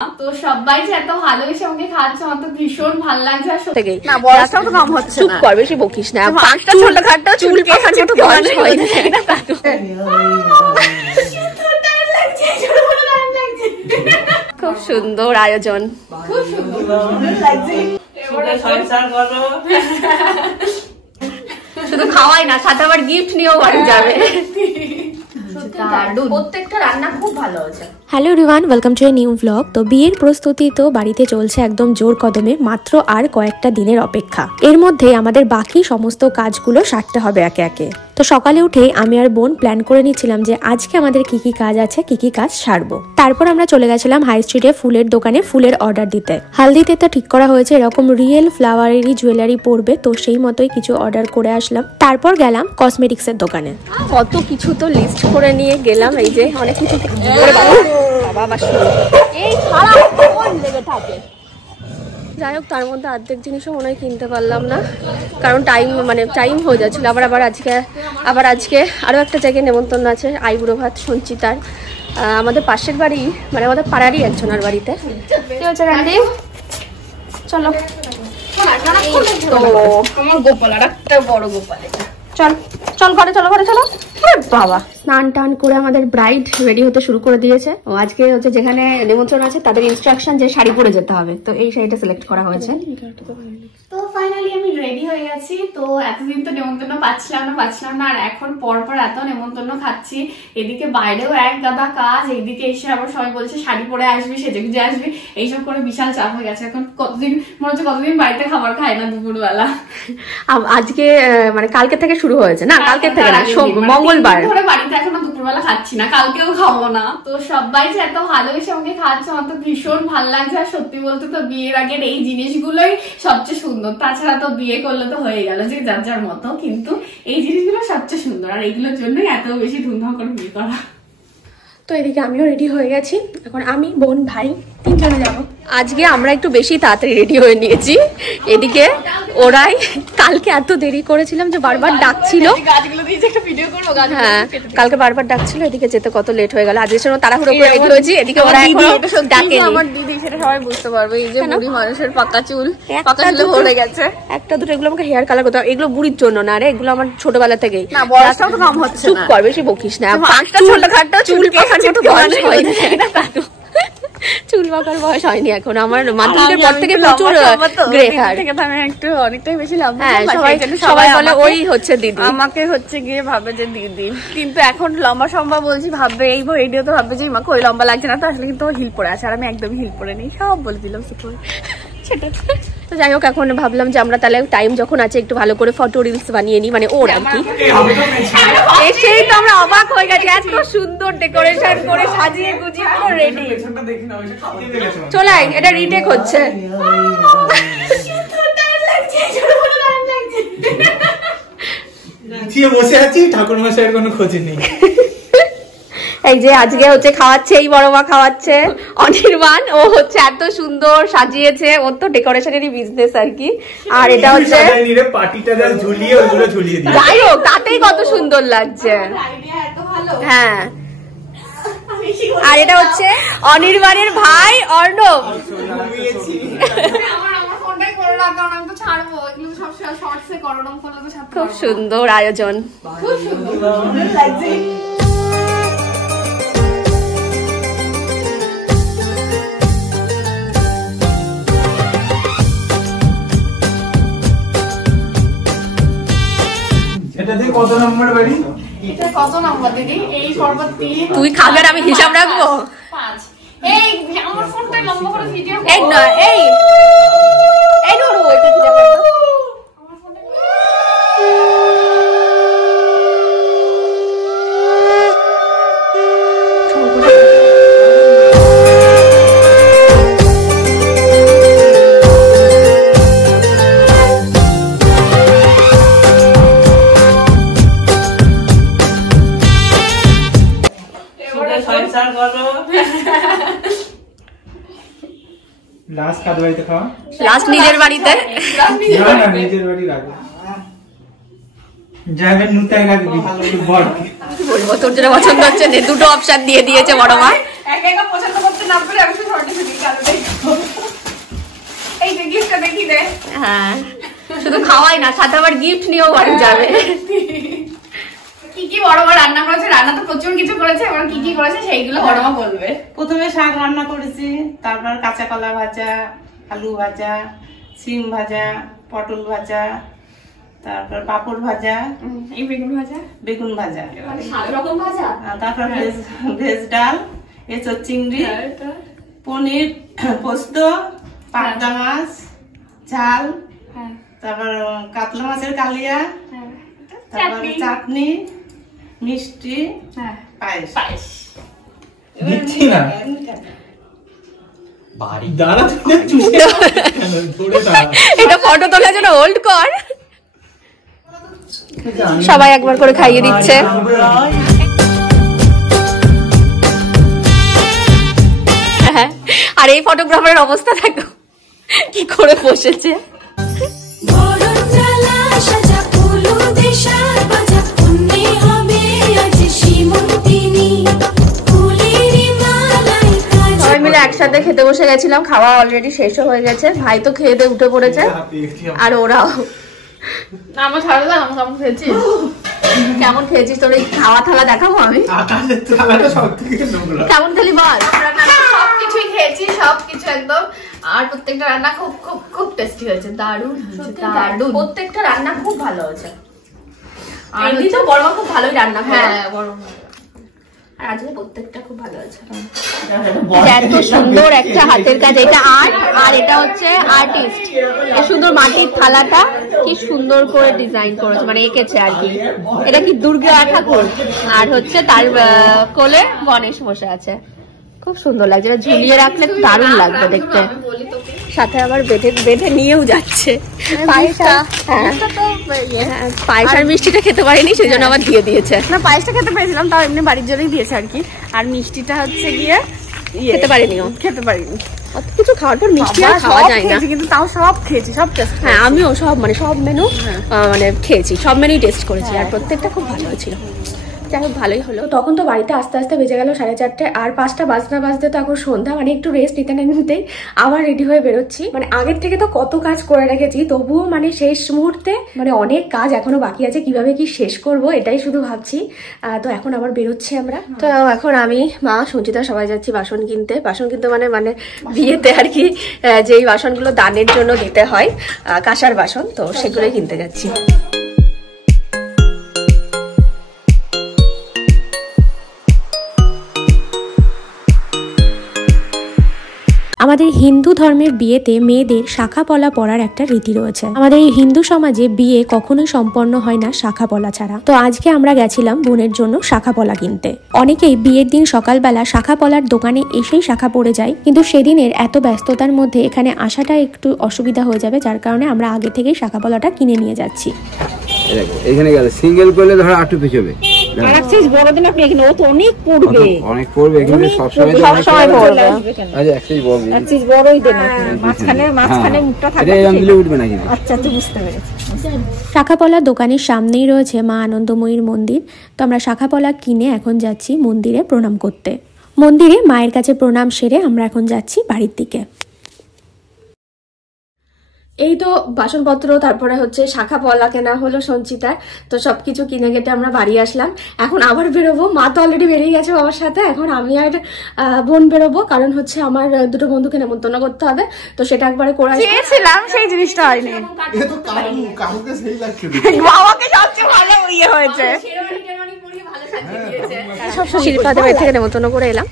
তো সবাই যে এত ভালোবেসে আমাকে খাচ্ছে আমার তো ভীষণ ভালো লাগছে। আর সত্যি না বয়সটাও তো কম হচ্ছে, চুপ কর, বেশি বকিস না। পাঁচটা ছোটখাটো চুল পাকার মতো বয়স হয় না। খুব সুন্দর আয়োজন, খুব সুন্দর লাগছে। শুধু খাওয়াই না, সাথে আবার গিফট নিয়েও বাড়ি যাবে। প্রত্যেকটা রান্না খুব ভালো হয়েছে। Hello everyone, welcome to a new blog. তো বিয়ের প্রস্তুতি তো বাড়িতে চলছে একদম জোর কদমে, মাত্র আর কয়েকটা দিনের অপেক্ষা। এর মধ্যে আমাদের বাকি সমস্ত কাজগুলো সারতে হবে একে একে। তো সকালে উঠে আমি আর বোন প্ল্যান করে নিচ্ছিলাম যে আজকে আমাদের কি কি কাজ আছে, কি কি কাজ সারবো। তারপর আমরা চলে গেছিলাম হাই স্ট্রিটে ফুলের দোকানে ফুলের অর্ডার দিতে। হালদিতে তো ঠিক করা হয়েছে এরকম রিয়েল ফ্লাওয়ারেরই জুয়েলারি পরবে, তো সেই মতোই কিছু অর্ডার করে আসলাম। তারপর গেলাম কসমেটিক্সের দোকানে। কত কিছু তো লিস্ট করে নিয়ে গেলাম, এই যে অনেক কিছু। যাই হোক, তার মধ্যে অর্ধেক জিনিসও মনে হয় কিনতে পারলাম না, কারণ টাইম হয়ে যাচ্ছিল। আবার আজকে আরও একটা জায়গায় নেমন্তন্ন আছে, আইবুড়ো ভাত সঞ্চিতার, আমাদের পাশের বাড়ি, মানে আমাদের পাড়ারই একজনের বাড়িতে। কি হচ্ছে রান্দি? চলো গোপাল, আর একটা বড় গোপাল। চল ঘরে চলো, ঘরে চলো। বাবা স্নান টান করে আমাদের ব্রাইড রেডি হতে শুরু করে দিয়েছে। ও আজকে হচ্ছে যেখানে নিমন্ত্রণ আছে তাদের ইনস্ট্রাকশন যে শাড়ি পরে যেতে হবে, তো এই শাড়িটা সিলেক্ট করা হয়েছে। তো ফাইনালি আমি রেডি হয়ে গেছি। তো এতদিন তো নেমন্তন্ন পাচ্ছিলাম না, আর এখন পরপর এত নেমন্তন্ন খাচ্ছি। এদিকে বাইরেও এক গাদা কাজ, এইদিকে এসে আবার সবাই বলছে শাড়ি পরে আসবি, সেজে গুজে আসবি, এইসব করে বিশাল চাপ হয়ে গেছে। এখন মনে হচ্ছে কতদিন বাড়িতে খাবার খায় না দুপুরবেলা। আজকে মানে কালকে থেকে শুরু হয়েছে না, কালকে থেকে না, মঙ্গলবার ধরে বাড়িতে এখনো দুপুরবেলা খাচ্ছি না, কালকেও খাবো না। তো সবাই যে এত ভালোবেসে আমাকে খাচ্ছে আমার তো ভীষণ ভালো লাগছে। আর সত্যি বলতে তো বিয়ের আগের এই জিনিসগুলোই সবচেয়ে সুন্দর। তাছাড়া তো বিয়ে করলে তো হয়ে গেল যে যার যার মতো, কিন্তু এই জিনিসগুলো সবচেয়ে সুন্দর, আর এইগুলোর জন্যই এত বেশি ধুমধাম করে বিয়ে করা। তো এদিকে আমিও রেডি হয়ে গেছি, এখন আমি বোন ভাই তিনজনে যাবো। আজকে আমরা একটু বেশি তাড়াতাড়ি রেডি হয়ে নিয়েছি। এদিকে ওরাই কালকে এত দেরি করেছিলাম যে বারবার ডাকছিল, হ্যাঁ কালকে বারবার ডাকছিল, এদিকে যেতে কত লেট হয়ে গেল। আজকের সময় তাড়াহুড়ো করে রেডি হয়েছি, এদিকে ওরা ডাকেনি। আমার দিদি সেটা সবাই বুঝতে পারবে, এই যে বুড়ি মানুষের পাকা চুল ভরে গেছে। একটা দুটো এগুলো আমাকে হেয়ার কালার করতে হবে, এগুলো বুড়ির জন্য না রে, এগুলো আমার ছোটবেলা থেকেই। না বয়সটাও তো কম হচ্ছে, চুপ কর, বেশি বকিস না। পাঁচটা ছোটখাটো চুল পাকার মতো বয়স হয় না, চুল পাকার বয়স হয়নি এখন আমার। মাধ্যমিকের পর থেকে প্রচুর গ্রে হেয়ার, একটু অনেকটাই বেশি লম্বা। সবাই বলে ওই হচ্ছে দিদি, আমাকে হচ্ছে গিয়ে ভাবে যে দিদি, কিন্তু এখন লম্বা সম্ভব বলছি, ভাববে এই ভিডিও তো ভাববে যে মাকে ওই লম্বা লাগছে না, তো আসলে কিন্তু হিল পরে আছে, আর আমি একদম হিল পরে নেই, সব বলে দিলাম সেটা। তো যাই হোক, এখন ভাবলাম যে আমরা তাহলে টাইম যখন আছে একটু ভালো করে ফটো রিলস বানিয়ে নিই, মানে ওর আর কি। এসেই তো আমরা অবাক হয়ে গেছি, এত সুন্দর ডেকোরেশন করে সাজিয়ে গুজিয়ে পুরো রেডি। চলে আয়, এটা রিটেক হচ্ছে। বসে আছি, ঠাকুর মশাইয়ের কোনো খোঁজ নেই। এই যে আজকে হচ্ছে খাওয়াচ্ছে, এই বড় মা খাওয়াচ্ছে অনির্বাণ, ও হচ্ছে এত সুন্দর সাজিয়েছে, ওর তো ডেকোরেশনেরই বিজনেস আর কি। আর এটা হচ্ছে যাই হোক, তাতেই কত সুন্দর লাগছে, হ্যাঁ। আর এটা হচ্ছে অনির্বাণের ভাই অর্ণব। খুব সুন্দর আয়োজন, খুব সুন্দর লাগছে। কত নম্বর বাড়ি? এটা কত নম্বর দিদি? এই পর্বত 3। তুই খাবে, আমি হিসাব রাখবো। 5। এই আমার ফোনটা লম্বা করে ভিডিও এই না, এই ধরো এটা কি দেখো তো, আমার ফোনটা লাস্ট কার বাড়িতে খাওয়া? লাস্ট নিজের বাড়িতে, না নিজের বাড়ি রাখো, যাবে নুতাই রাখবি বড়। বলবো তোর যেটা পছন্দ হচ্ছে, দুটো অপশন দিয়ে দিয়েছে বড় মা। একা একা পছন্দ করতে না পারে আমি শুধু হটে শুধু কালো দেখবো। এই যে গিফটটা দেখি দে। হ্যাঁ শুধু খাওয়াই না, সাথে আবার গিফট নিয়েও বাড়ি যাবে। কি কি বড় মা রান্না করেছে, রান্না তো প্রচুর কিছু করেছে, এবার কি কি করেছে সেইগুলো বড় মা বলবে। প্রথমে শাক রান্না করেছি, তারপর কাঁচা কলা ভাজা, আলু ভাজা, সিম ভাজা, পটল ভাজা, তারপর পাপড় ভাজা, এই বেগুন ভাজা, বেগুন ভাজা, মানে 7 রকম ভাজা। তারপর ভেজ ডাল, এঁচোড় চিংড়ি, পনির, পোস্ত, পাবদা মাছ, ঝাল, হ্যাঁ তারপর কাতলা মাছের কালিয়া, হ্যাঁ তারপর চাটনি, মিষ্টি, হ্যাঁ পায়েস। পায়েস। দিচ্ছি না দাঁড়া তুই চুষে কেন ধরে দাঁড়া। এটা ফটো তোলার জন্য হোল্ড কর। সবাই একবার করে খাইয়ে দিচ্ছে। হ্যাঁ, আর এই ফটোগ্রাফারের অবস্থা দেখো কি করে বসেছে। সবাই মিলে একসাথে খেতে বসে গেছিলাম, খাওয়া অলরেডি শেষও হয়ে গেছে, ভাই তো খেয়ে দিয়ে উঠে পড়েছে আর ওরাও। আমার ছাড়া দাও, আমি কেমন খেয়েছি। কেমন খেয়েছিস, তোর এই খাওয়া থালা দেখাবো আমি। আকাশের থালাটা সবথেকে নোংরা। কেমন খেলি বল। সবকিছুই খেয়েছি, সবকিছু একদম। আর প্রত্যেকটা রান্না খুব খুব খুব টেস্টি হয়েছে, দারুণ হয়েছে, দারুণ। প্রত্যেকটা রান্না খুব ভালো হয়েছে। আর এমনি তো বড় মা খুব ভালোই রান্না করে। হ্যাঁ বড় মা। আর আজকে প্রত্যেকটা খুব ভালো হয়েছে। এত সুন্দর একটা হাতের কাজ, এটা আর্ট আর এটা হচ্ছে আর্টিস্ট। এই সুন্দর মাটির থালাটা কি সুন্দর করে ডিজাইন করেছে, মানে এঁকেছে আর কি। এটা কি দুর্গা ঠাকুর, আর হচ্ছে তার কোলে গণেশ বসে আছে, খুব সুন্দর লাগছে। এটা ঝুলিয়ে রাখলে দারুণ লাগবে দেখতে। সাথে আবার বেঁধে বেঁধে নিয়েও যাচ্ছে পায়েসটা। হ্যাঁ পায়েস আর মিষ্টিটা খেতে পারিনি, সেই জন্য আবার দিয়ে দিয়েছে। না পায়েসটা খেতে পেয়েছিলাম, তাও এমনি বাড়ির জন্যই দিয়েছে আর কি। আর মিষ্টিটা হচ্ছে গিয়ে খেতে পারিনি, খেতে পারিনি। অত কিছু খাওয়ার পর মিষ্টি আর খাওয়া যায় না, কিন্তু তাও সব খেয়েছি, সব টেস্ট। হ্যাঁ আমিও সব মানে সব মেনু মানে খেয়েছি, সব মেনুই টেস্ট করেছি, আর প্রত্যেকটা খুব ভালো হয়েছিল। যাই হোক ভালোই হলো। তখন তো বাড়িতে আস্তে আস্তে বেজে গেল 4:30, আর 5টা বাজতে তো এখন সন্ধ্যা, মানে একটু রেস্ট নিতে নিতেই আবার রেডি হয়ে বেরোচ্ছি। মানে আগের থেকে তো কত কাজ করে রেখেছি, তবুও মানে শেষ মুহূর্তে মানে অনেক কাজ এখনো বাকি আছে, কিভাবে কি শেষ করব এটাই শুধু ভাবছি। তো এখন আবার বেরোচ্ছি আমরা। তো এখন আমি, মা, সঞ্চিতা সবাই যাচ্ছি বাসন কিনতে। বাসন কিনতে মানে বিয়েতে আর কি যেই বাসনগুলো দানের জন্য দিতে হয়, কাঁসার বাসন, তো সেগুলোই কিনতে যাচ্ছি। আমাদের হিন্দু ধর্মের বিয়েতে মেয়েদের শাখা পলা পরার একটা রীতি রয়েছে। আমাদের এই হিন্দু সমাজে বিয়ে কখনোই সম্পন্ন হয় না শাখা পলা ছাড়া। তো আজকে আমরা গেছিলাম বোনের জন্য শাখা পলা কিনতে। অনেকেই বিয়ের দিন সকালবেলা শাখা পলার দোকানে এসেই শাখা পরে যায়, কিন্তু সেদিনের এত ব্যস্ততার মধ্যে এখানে আসাটা একটু অসুবিধা হয়ে যাবে, যার কারণে আমরা আগে থেকেই শাখা পলাটা কিনে নিয়ে যাচ্ছি। এখানে গেলে সিঙ্গেল করলে ধরো 8 পিস হবে। বড়দিন আপনি এখানে ও তো অনেক পড়বে, অনেক পড়বে এখানে সব সময় পড়বে। আচ্ছা এক পিস বড় এক পিস বড়ই দেন, মাঝখানে মুখটা থাকবে, এটা দিলে উঠবে না কিন্তু। আচ্ছা তুই বুঝতে পেরেছি। শাখাপলা দোকানের সামনেই রয়েছে মা আনন্দময়ীর মন্দির। তো আমরা শাখাপলা কিনে এখন যাচ্ছি মন্দিরে প্রণাম করতে। মন্দিরে মায়ের কাছে প্রণাম সেরে আমরা এখন যাচ্ছি বাড়ির দিকে। এই তো বাসনপত্র, তারপরে হচ্ছে শাখা পলা কেনা হলো সঞ্চিতার, তো সবকিছু কিনে কেটে আমরা বাড়ি আসলাম। এখন আবার বেরোবো, মা তো অলরেডি বেরিয়ে গেছে বাবার সাথে, এখন আমি আর বোন বেরোবো, কারণ হচ্ছে আমার দুটো বন্ধুকে নেমন্তন্ন করতে হবে, তো সেটা একবারে করে চেয়েছিলাম, সেই জিনিসটা হয়নি। কাকুকে সেই লাগছে, বাবাকে সবচেয়ে ভালো ইয়ে হয়েছে। শিল্পাদের বাড়ি থেকে নেমন্তন্ন করে এলাম।